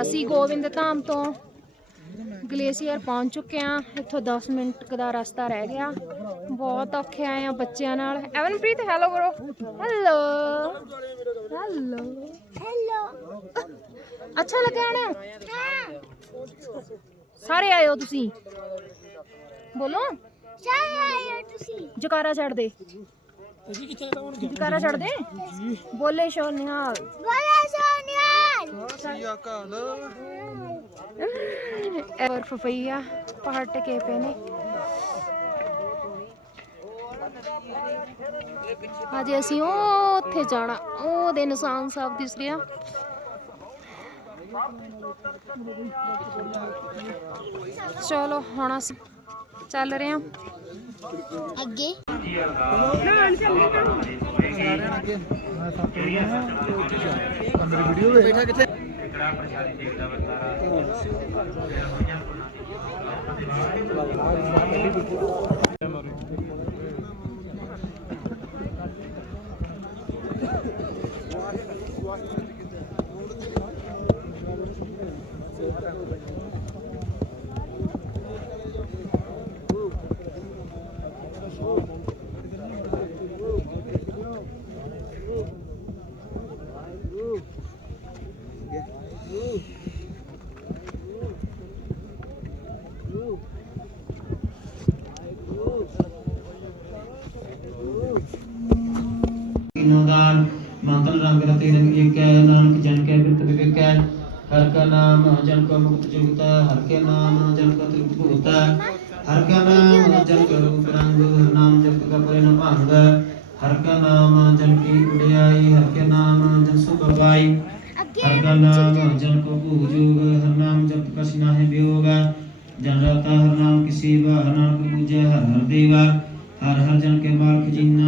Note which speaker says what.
Speaker 1: ਅਸੀਂ ਗੋਬਿੰਦ ਧਾਮ ਤੋਂ ਗਲੇਸ਼ੀਅਰ ਪਹੁੰਚ ਚੁੱਕੇ ਆ ਇੱਥੋਂ 10 ਮਿੰਟ ਦਾ ਰਸਤਾ ਰਹਿ ਗਿਆ। ਬਹੁਤ ਔਖੇ ਆਏ ਆ ਬੱਚਿਆਂ ਨਾਲ। ਐਵਨਪ੍ਰੀਤ ਹੈਲੋ ਕਰੋ ਹੈਲੋ ਹੈਲੋ
Speaker 2: ਹੈਲੋ
Speaker 1: ਅੱਛਾ ਲੱਗਿਆ ਨਾ ਸਾਰੇ ਆਇਓ ਤੁਸੀਂ? ਬੋਲੋ।
Speaker 2: ਸਾਰੇ ਆਏ ਤੁਸੀਂ?
Speaker 1: ਜਕਾਰਾ ਛੱਡ ਦੇ। ਜਕਾਰਾ ਛੱਡ ਦੇ? ਬੋਲੇ ਸ਼ੋ ਨਿਹਾਲ।
Speaker 2: ਬੋਲੇ ਸੋਨਿਆਲ
Speaker 1: ਐਵਰ ਫਫਈਆ ਪਹਾੜ ਟਕੇ ਪਏ ਨੇ ਅਜੇ ਅਸੀਂ ਉਹ ਉੱਥੇ ਜਾਣਾ ਉਹ ਦੇ ਨਿਸ਼ਾਨ ਸਾਹਿਬ ਦਿਸ ਰਿਹਾ ਚਲੋ ਹੁਣ ਅਸੀਂ ਚੱਲ ਰਹੇ ਹਾਂ
Speaker 2: ਅੱਗੇ
Speaker 3: ఇక్కడ ప్రసాదించే Thank you. ਨਾਲ ਮੰਤਨ ਰੰਗ ਰਤੇ ਰੰਗ ਏਕੈ ਨਾਨਕ ਜਨ ਕੈ ਬਿਰਤ ਵਿਵੇਕੈ ਹਰ ਕਾ ਨਾਮ ਜਨ ਕੋ ਮੁਕਤ ਜੁਗਤਾ, ਹਰ ਕੇ ਨਾਮ ਜਨ ਕੋ ਤ੍ਰਿਪਤ ਭੂਤਾ। ਹਰ ਕਾ ਨਾਮ ਜਨ ਕੋ ਰੂਪ ਰੰਗ, ਹਰ ਨਾਮ ਜਪ ਕਾ ਪਰੇ ਨ ਭੰਗ। ਹਰ ਕਾ ਨਾਮ ਜਨ ਕੀ ਉਡਿਆਈ, ਹਰ ਕੇ ਨਾਮ ਜਨ ਸੁਖ ਪਾਈ
Speaker 2: ਹਰ ਕਾ ਨਾਮ
Speaker 3: ਜਨ ਕੋ ਭੂਜੋਗ ਹਰ ਨਾਮ ਜਪ ਕਛ ਨਾਹਿ ਵਿਯੋਗਾ। ਜਨ ਰਤਾ ਹਰ ਨਾਮ ਕੀ ਸੇਵਾ ਹਰ ਪੂਜੈ ਹਰ ਦੇਵਾ। ਹਰ ਹਰ ਜਨ ਕੇ ਮਾਰਗ ਜਿਨਾ